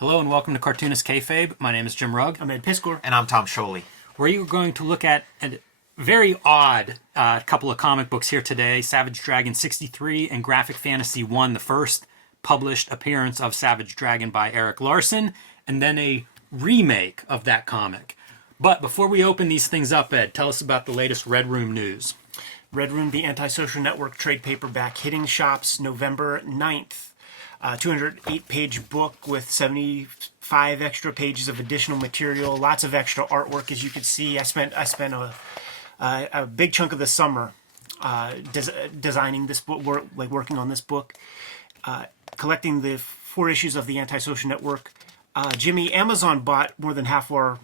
Hello and welcome to Cartoonist Kayfabe. My name is Jim Rugg. I'm Ed Piskor. And I'm Tom Scholey. We're going to look at a very odd couple of comic books here today. Savage Dragon 63 and Graphic Fantasy 1, the first published appearance of Savage Dragon by Erik Larsen, and then a remake of that comic. But before we open these things up, Ed, tell us about the latest Red Room news. Red Room, the Antisocial Network trade paperback, hitting shops November 9th. 208-page book with 75 extra pages of additional material, lots of extra artwork, as you can see. I spent a big chunk of the summer designing this book, working on this book, collecting the 4 issues of the Antisocial Network. Jimmy, Amazon bought more than half our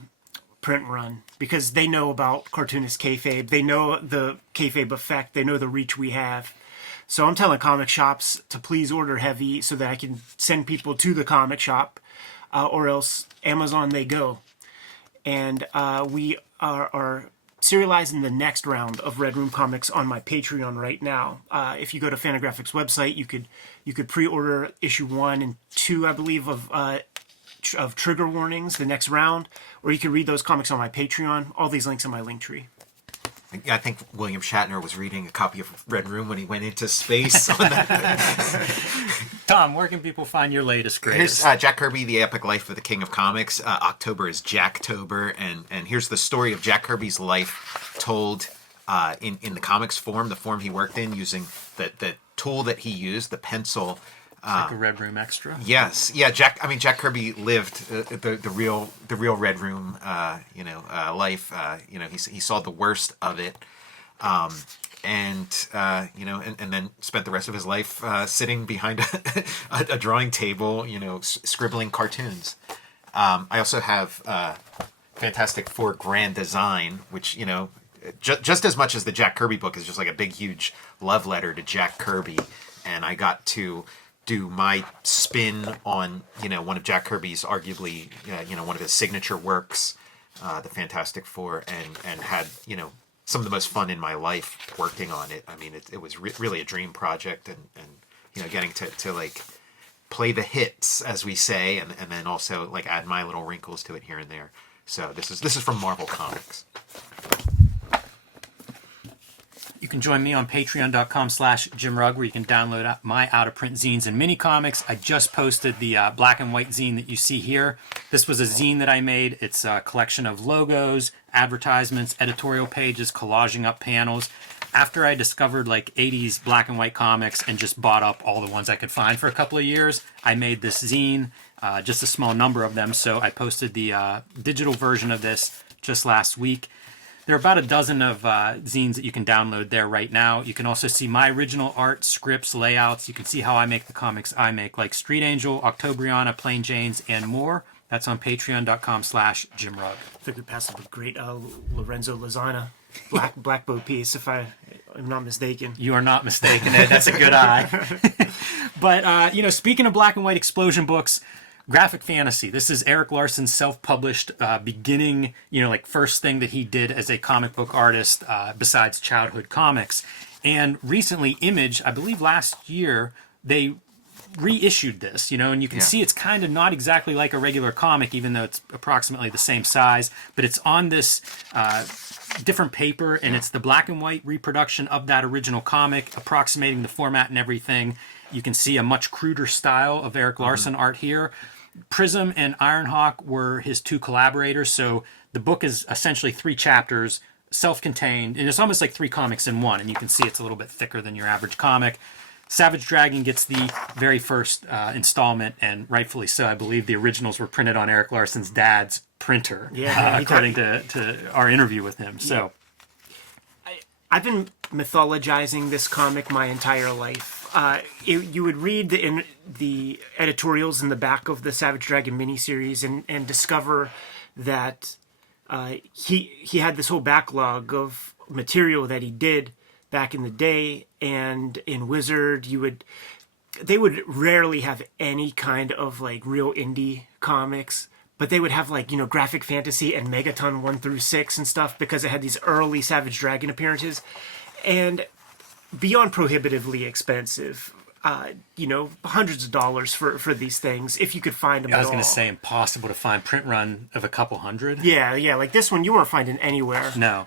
print run because they know about Cartoonist Kayfabe. They know the Kayfabe effect. They know the reach we have. So I'm telling comic shops to please order heavy so that I can send people to the comic shop, or else Amazon they go. And we are serializing the next round of Red Room comics on my Patreon right now. If you go to Fantagraphics website, you could pre-order issue 1 and 2, I believe, of Trigger Warnings, the next round, or you can read those comics on my Patreon. All these links in my link tree. I think William Shatner was reading a copy of Red Room when he went into space. Tom, where can people find your latest Here's greatest? Jack Kirby, The Epic Life of the King of Comics. October is Jacktober, and here's the story of Jack Kirby's life told in the comics form, the form he worked in, using the tool that he used, the pencil. Like a Red Room extra? Yes, yeah. Jack Kirby lived the real Red Room, life. He saw the worst of it, and then spent the rest of his life sitting behind a drawing table, scribbling cartoons. I also have Fantastic Four Grand Design, which just as much as the Jack Kirby book is just like a big huge love letter to Jack Kirby, and I got to do my spin on one of Jack Kirby's arguably one of his signature works, the Fantastic Four, and had some of the most fun in my life working on it. I mean, it was really a dream project, and getting to like play the hits, as we say, and then also like add my little wrinkles to it here and there. So this is from Marvel Comics. You can join me on patreon.com/JimRugg, where you can download my out-of-print zines and mini-comics. I just posted the black and white zine that you see here. This was a zine that I made. It's a collection of logos, advertisements, editorial pages, collaging up panels. After I discovered like 80s black and white comics and just bought up all the ones I could find for a couple of years, I made this zine, just a small number of them. So I posted the digital version of this just last week. There are about a dozen of zines that you can download there right now. You can also see my original art, scripts, layouts. You can see how I make the comics I make, like Street Angel, Octobriana, Plain Janes, and more. That's on patreon.com/JimRugg. I think we passed up a great Lorenzo Lozana black bow piece, if I'm not mistaken. You are not mistaken, Ed. That's a good eye. But, speaking of black and white explosion books, Graphic Fantasy. This is Erik Larsen's self-published beginning, first thing that he did as a comic book artist besides childhood comics. And recently, Image, I believe last year, they reissued this, and you can see it's kind of not exactly like a regular comic, even though it's approximately the same size, but it's on this different paper, and it's the black and white reproduction of that original comic, approximating the format and everything. You can see a much cruder style of Erik Larsen art here. Prism and Ironhawk were his 2 collaborators, so the book is essentially 3 chapters, self-contained, and it's almost like 3 comics in one, and you can see it's a little bit thicker than your average comic. Savage Dragon gets the very first installment, and rightfully so. I believe the originals were printed on Erik Larsen's dad's printer, according to our interview with him. So, I've been mythologizing this comic my entire life. You would read the editorials in the back of the Savage Dragon miniseries and discover that he had this whole backlog of material that he did back in the day, and in Wizard they would rarely have any kind of like real indie comics, but they would have like Graphic Fantasy and Megaton 1 through 6 and stuff, because it had these early Savage Dragon appearances, and beyond prohibitively expensive. hundreds of dollars for these things if you could find them. I was going to say impossible to find print run of a couple hundred. Yeah, like this one you weren't finding anywhere. No.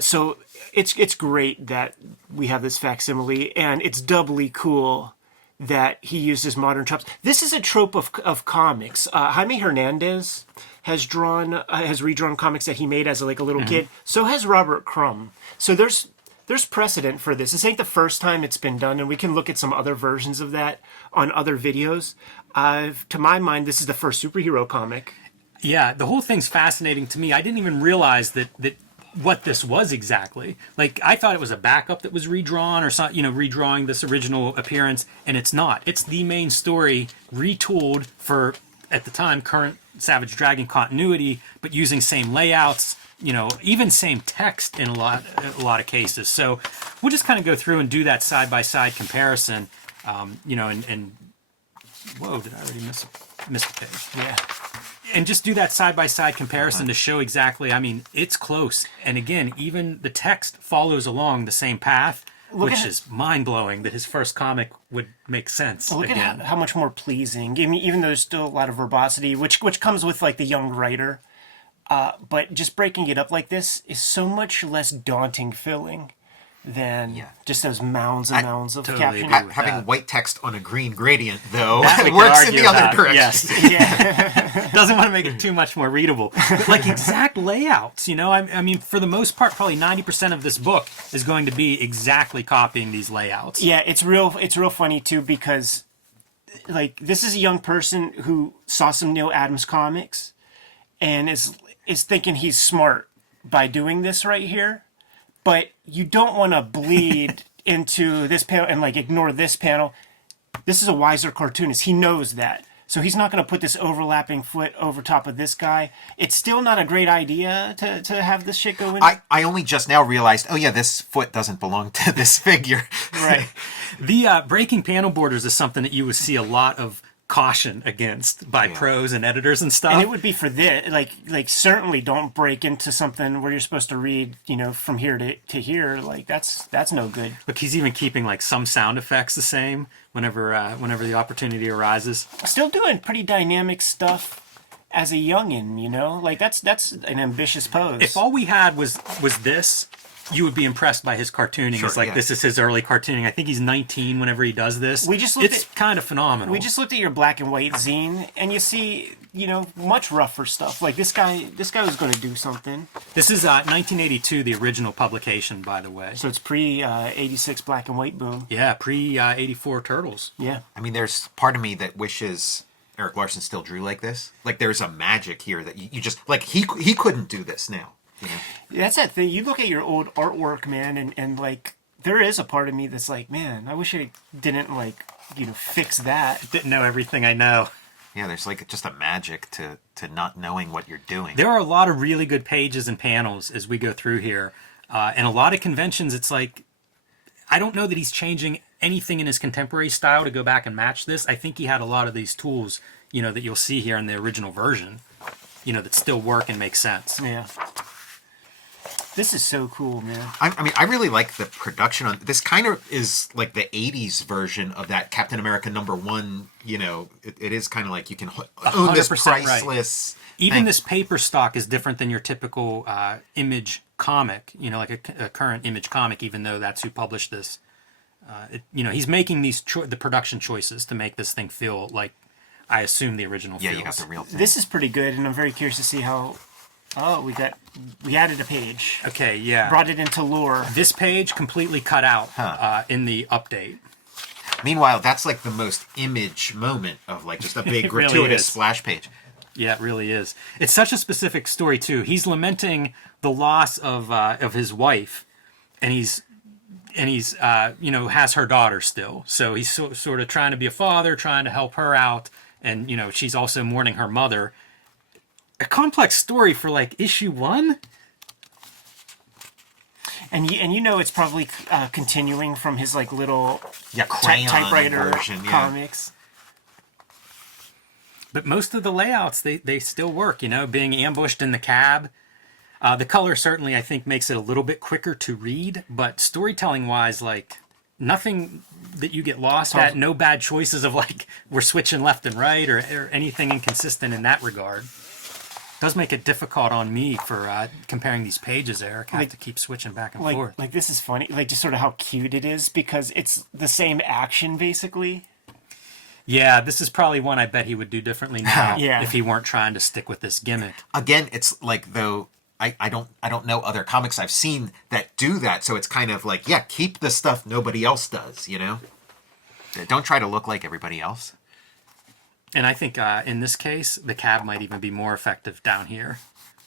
So it's great that we have this facsimile, and it's doubly cool that he uses modern tropes. This is a trope of comics. Jaime Hernandez has redrawn comics that he made as a little kid. So has Robert Crumb. So there's precedent for this. This ain't the first time it's been done, and we can look at some other versions of that on other videos. To my mind, this is the first superhero comic. Yeah, the whole thing's fascinating to me. I didn't even realize that what this was exactly. Like, I thought it was a backup that was redrawn or something, redrawing this original appearance, and it's not. It's the main story retooled for, at the time, current Savage Dragon continuity, but using same layouts, even same text in a lot of cases. So we'll just kind of go through and do that side-by-side comparison, and whoa, did I already miss a page? Yeah. And just do that side-by-side comparison to show exactly, it's close. And again, even the text follows along the same path, which is mind-blowing that his first comic would make sense. Look at how much more pleasing. Even though there's still a lot of verbosity, which comes with the young writer. But just breaking it up like this is so much less daunting feeling than just those mounds and mounds of caption. Having white text on a green gradient, though, that works in the other direction. Yes. Yeah. Doesn't want to make it too much more readable. But exact layouts, for the most part, probably 90% of this book is going to be exactly copying these layouts. Yeah, it's real funny too, because this is a young person who saw some Neil Adams comics and is thinking he's smart by doing this right here. But you don't want to bleed into this panel and ignore this panel. This is a wiser cartoonist. He knows that. So he's not going to put this overlapping foot over top of this guy. It's still not a great idea to have this shit go in. I only just now realized, this foot doesn't belong to this figure. Right. The breaking panel borders is something that you would see a lot of caution against by pros and editors and stuff. And it would be for this, certainly don't break into something where you're supposed to read, from here to here. That's no good. Look, he's even keeping some sound effects the same whenever the opportunity arises. Still doing pretty dynamic stuff as a youngin, that's an ambitious pose. If all we had was this, you would be impressed by his cartooning. Sure, it's this is his early cartooning. I think he's 19 whenever he does this. It's kind of phenomenal. We just looked at your black and white zine, and you see, much rougher stuff. This guy was going to do something. This is 1982, the original publication, by the way. So it's pre-86 black and white boom. Yeah, pre-84 Turtles. Yeah. There's part of me that wishes Erik Larsen still drew like this. There's a magic here that you just, he couldn't do this now. That's that thing. You look at your old artwork, man, and there is a part of me that's man, I wish I didn't fix that. Didn't know everything I know. Yeah, there's just a magic to not knowing what you're doing. There are a lot of really good pages and panels as we go through here, and a lot of conventions. It's I don't know that he's changing anything in his contemporary style to go back and match this. I think he had a lot of these tools, that you'll see here in the original version, that still work and make sense. Yeah. This is so cool, man. I really like the production on this. Kind of is the 80s version of that Captain America #1. It is kind of you can own this priceless. Right. Even this paper stock is different than your typical Image comic. A current Image comic. Even though that's who published this, he's making the production choices to make this thing feel like, I assume, the original. Yeah, feels. you got the real thing. This is pretty good, and I'm very curious to see how. Oh, we added a page. Okay, yeah. Brought it into lore. This page completely cut out in the update. Meanwhile, that's the most Image moment of just a big really gratuitous is. splash page. Yeah, it really is. It's such a specific story too. He's lamenting the loss of his wife, and he's has her daughter still. So he's sort of trying to be a father, trying to help her out, and she's also mourning her mother. A complex story for issue 1. And it's probably continuing from his little crayon typewriter version, comics. But most of the layouts they still work. Being ambushed in the cab. The color certainly I think makes it a little bit quicker to read, but storytelling wise, nothing that you get lost at. No bad choices of like we're switching left and right or anything inconsistent in that regard. Does make it difficult on me for comparing these pages, Eric. I have to keep switching back and forth. Like this is funny, like just sort of how cute it is because it's the same action basically. Yeah, this is probably one I bet he would do differently now Yeah. if he weren't trying to stick with this gimmick. Again, it's like though I don't know other comics I've seen that do that, so it's kind of like, yeah, keep the stuff nobody else does, you know? Don't try to look like everybody else. And I think in this case, the cab might even be more effective down here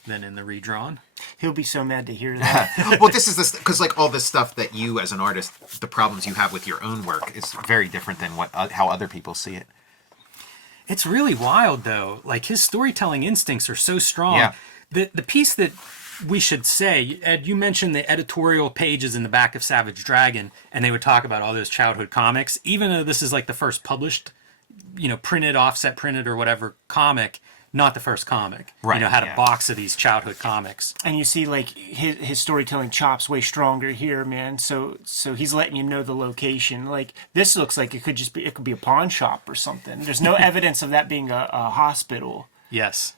than in the redrawn. He'll be so mad to hear that. Well, this is this because like all this stuff that you as an artist, the problems you have with your own work is very different than how other people see it. It's really wild though. Like his storytelling instincts are so strong. Yeah. The piece that we should say, Ed, you mentioned the editorial pages in the back of Savage Dragon, and they would talk about all those childhood comics. Even though this is like the first published, printed, offset printed or whatever comic, not the first comic. Right, Had yeah. a box of these childhood comics. And you see like his storytelling chops way stronger here, man. So he's letting you know the location. Like this looks like it could be a pawn shop or something. There's no evidence of that being a hospital. Yes.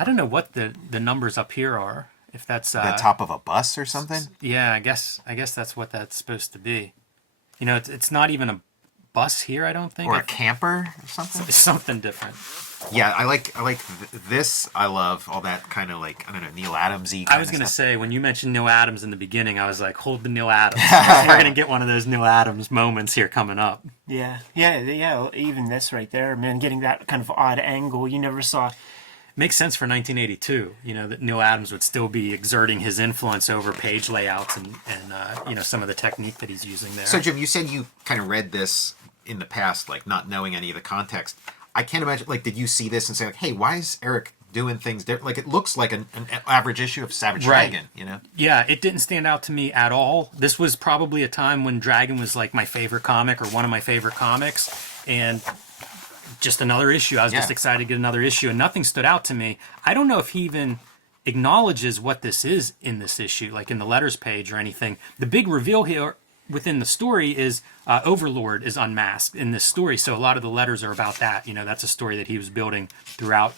I don't know what the numbers up here are. If that's The top of a bus or something? yeah, I guess that's what that's supposed to be. It's not even a bus here. I don't think. Or a camper or something? It's something different. Yeah, I like this. I love all that kind of like, I don't know, Neil Adams-y kind I was of going to stuff. say, when you mentioned Neil Adams in the beginning, I was like, hold the Neil Adams. We're going to get one of those Neil Adams moments here coming up. Yeah. Even this right there, man, getting that kind of odd angle you never saw. Makes sense for 1982, that Neil Adams would still be exerting his influence over page layouts and some of the technique that he's using there. So, Jim, you said you kind of read this in the past, like not knowing any of the context. I can't imagine, like, did you see this and say, like, hey, why is Eric doing things different? Like, it looks like an average issue of Savage Right. Dragon, Yeah, it didn't stand out to me at all. This was probably a time when Dragon was like my favorite comic or one of my favorite comics, and just another issue. I was just excited to get another issue, and nothing stood out to me. I don't know if he even acknowledges what this is in this issue, like in the letters page or anything. The big reveal here within the story is Overlord is unmasked in this story, so a lot of the letters are about that. That's a story that he was building throughout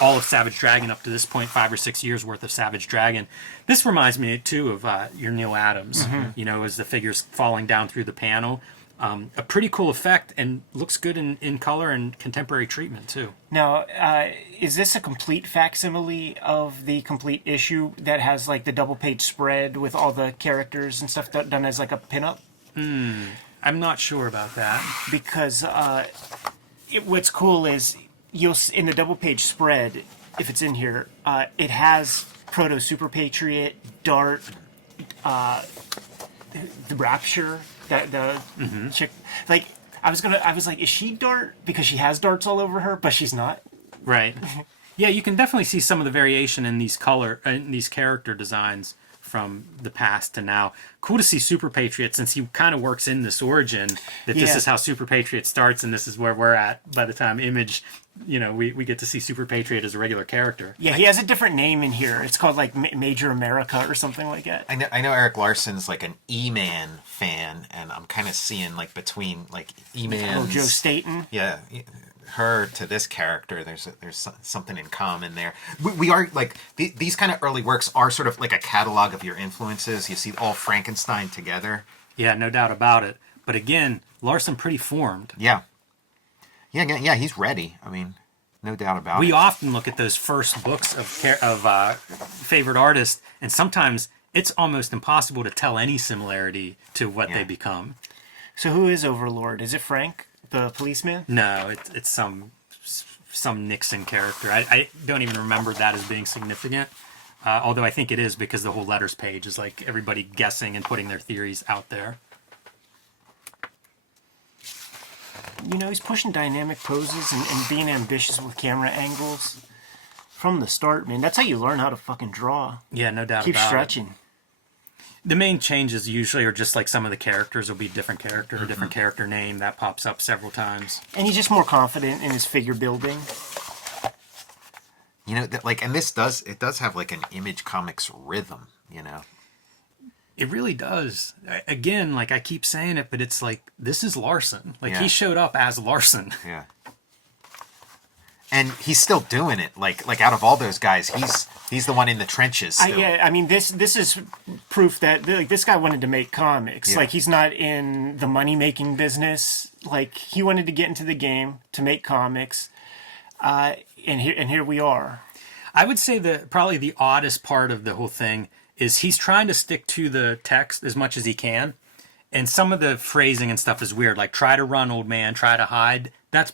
all of Savage Dragon up to this point, 5 or 6 years worth of Savage Dragon. This reminds me too of your Neil Adams, as the figures falling down through the panel. A pretty cool effect and looks good in color and contemporary treatment too. Now, is this a complete facsimile of the complete issue that has like the double page spread with all the characters and stuff done as like a pinup? I'm not sure about that. Because what's cool is in the double page spread, if it's in here, it has Proto Super Patriot, Dart, the Rapture. The chick, like I was like, is she Dart? Because she has darts all over her, but she's not. Right. Yeah, you can definitely see some of the variation in these character designs from the past to now. Cool to see Super Patriot, since he kind of works in this origin, that this is how Super Patriot starts and this is where we're at by the time Image, we get to see Super Patriot as a regular character. Yeah, he has a different name in here. It's called like Major America or something like that. I know Eric Larsen's like an E-Man fan, and I'm kind of seeing like between like E-Man's... Oh, Joe Staten? Yeah, her to this character, there's something in common there. We are like these kind of early works are sort of like a catalog of your influences. You see all Frankenstein together. Yeah, no doubt about it. But again, Larsen pretty formed. Yeah, he's ready. I mean, no doubt about it. We often look at those first books of favorite artists, and sometimes it's almost impossible to tell any similarity to what they become. So who is Overlord? Is it Frank, the policeman? No, it's some Nixon character. I don't even remember that as being significant. Although I think it is, because the whole letters page is like everybody guessing and putting their theories out there. He's pushing dynamic poses and being ambitious with camera angles from the start, man. That's how you learn how to fucking draw. Yeah, no doubt Keep about stretching. it. The main changes usually are just like some of the characters will be different character, a different character name that pops up several times. And he's just more confident in his figure building. And this does have like an Image Comics rhythm, It really does. Again, like I keep saying it, but it's like this is Larsen. Like Yeah. he showed up as Larsen. Yeah. And he's still doing it. Like out of all those guys, he's the one in the trenches still. Yeah, I mean, this is proof that like this guy wanted to make comics. Yeah. Like he's not in the money making business. Like he wanted to get into the game to make comics, and here we are. I would say that probably the oddest part of the whole thing is he's trying to stick to the text as much as he can, and some of the phrasing and stuff is weird. Like "try to run, old man," "try to hide." That's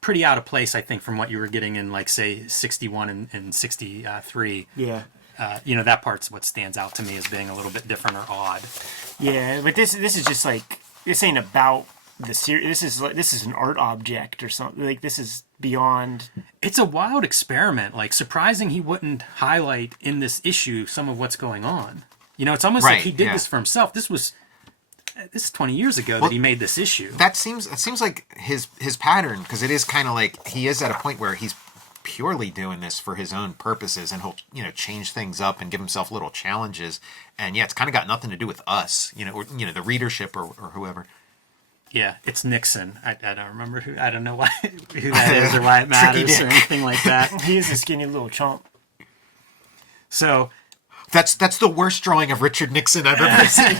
pretty out of place, I think, from what you were getting in, like, say, 61 and 63. Yeah. That part's what stands out to me as being a little bit different or odd. Yeah, but this is just like, this ain't about the series. This is an art object or something. Like this is beyond. It's a wild experiment. Like, surprising he wouldn't highlight in this issue some of what's going on. It's almost like he did this for himself. This is 20 years ago that he made this issue. It seems like his pattern, because it is kind of like he is at a point where he's purely doing this for his own purposes, and he'll change things up and give himself little challenges. And yeah, it's kind of got nothing to do with us, or the readership or whoever. Yeah, it's Nixon. I don't remember who. I don't know who that is or why it matters or anything like that. He is a skinny little chump. So. That's the worst drawing of Richard Nixon I've ever seen.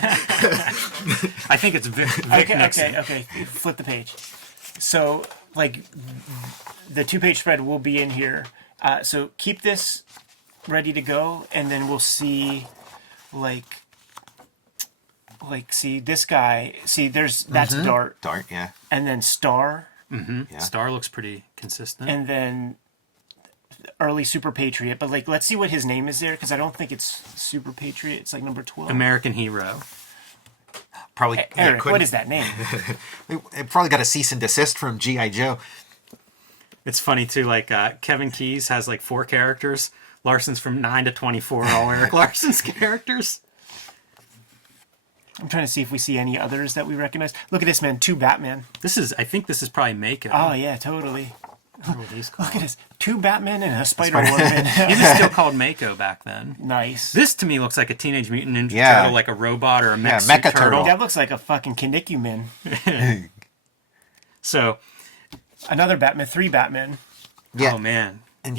I think it's Vic Nixon. Okay. Flip the page. So, like, the 2-page spread will be in here. So keep this ready to go, and then we'll see, see this guy. See, that's Dart. Dart, yeah. And then Star. Mm-hmm. Yeah. Star looks pretty consistent. And then early Super Patriot, but let's see what his name is there, because I don't think it's Super Patriot. It's like number 12. American Hero. Probably. Eric, what is that name? It probably got a cease and desist from G.I. Joe. It's funny too. Like Kevin Keyes has like 4 characters. Larsen's from 9 to 24. All Erik Larsen's characters. I'm trying to see if we see any others that we recognize. Look at this, man. 2 Batman. I think this is probably Mako. Oh yeah, totally. Look at this. 2 Batman and a Spider-Woman. He was still called Mako back then. Nice. This to me looks like a Teenage Mutant Ninja Turtle, like a robot or a Mecha Turtle. That looks like a fucking Kaneki-man. So. Another Batman. 3 Batman. Yeah. Oh, man. And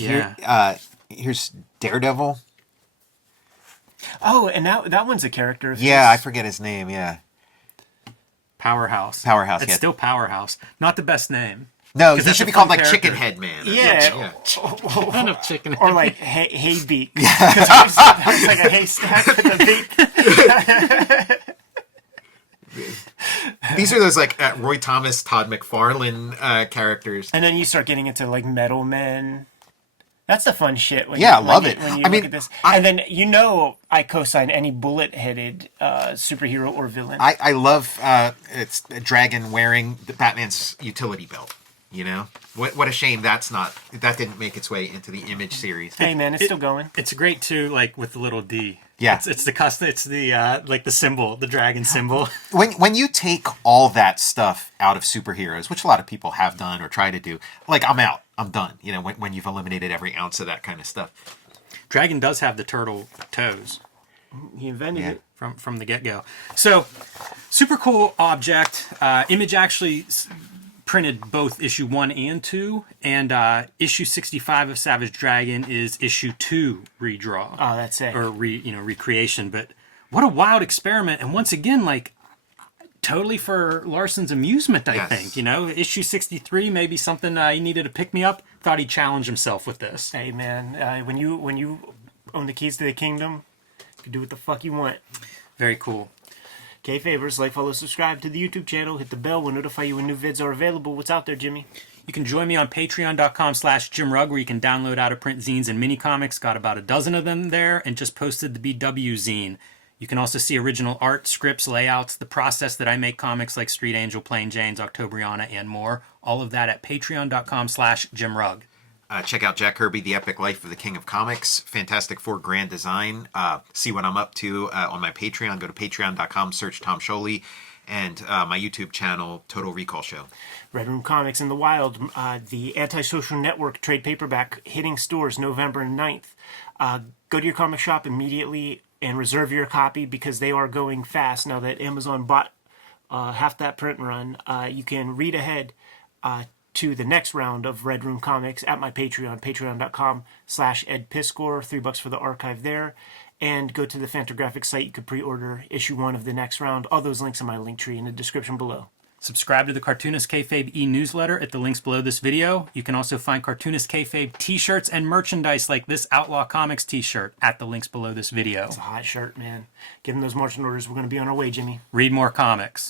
here's Daredevil. Oh, and that one's a character. Yeah, I forget his name, yeah. Powerhouse. It's still Powerhouse. Not the best name. No, he should be called like Chicken Head Man. Yeah. Kind of chicken. Or like hay beak. That was like a haystack with a beak. These are those like Roy Thomas, Todd McFarlane characters. And then you start getting into like Metal Men. That's the fun shit. When I love it. When you look at this. And then I co-sign any bullet-headed superhero or villain. I love it's a dragon wearing Batman's utility belt. What a shame that didn't make its way into the Image series. Hey man, it's still going. It's great too, like with the little D. Yeah, it's the custom. It's the like the symbol, the dragon symbol. When you take all that stuff out of superheroes, which a lot of people have done or try to do, like I'm out, I'm done. When you've eliminated every ounce of that kind of stuff. Dragon does have the turtle toes. He invented it from the get-go. So, super cool object. Image actually printed both issue 1 and 2, and issue 65 of Savage Dragon is issue 2 redraw. Oh, that's it. Or recreation. But what a wild experiment! And once again, like totally for Larsen's amusement, I think. Issue 63, maybe something he needed to pick me up. Thought he'd challenge himself with this. Hey man, when you own the keys to the kingdom, you can do what the fuck you want. Very cool. Kayfabers, like, follow, subscribe to the YouTube channel, hit the bell, we'll notify you when new vids are available. What's out there, Jimmy? You can join me on patreon.com/JimRugg, where you can download out-of-print zines and mini comics. Got about a dozen of them there, and just posted the BW zine. You can also see original art, scripts, layouts, the process that I make comics like Street Angel, Plain Janes, Octobriana, and more. All of that at patreon.com/JimRugg. Check out Jack Kirby, The Epic Life of the King of Comics. Fantastic 4 grand design. See what I'm up to on my Patreon. Go to patreon.com, search Tom Scholey, and my YouTube channel, Total Recall Show. Red Room Comics in the Wild, the Antisocial Network trade paperback hitting stores November 9th. Go to your comic shop immediately. and reserve your copy because they are going fast now that Amazon bought half that print run. You can read ahead to the next round of Red Room Comics at my Patreon, patreon.com/edpiskor, $3 for the archive there. And go to the Fantagraphics site. You could pre-order issue 1 of the next round. All those links in my link tree in the description below. Subscribe to the Cartoonist Kayfabe e-newsletter at the links below this video. You can also find Cartoonist Kayfabe t-shirts and merchandise like this Outlaw Comics t-shirt at the links below this video. It's a hot shirt, man. Give them those marching orders. We're going to be on our way, Jimmy. Read more comics.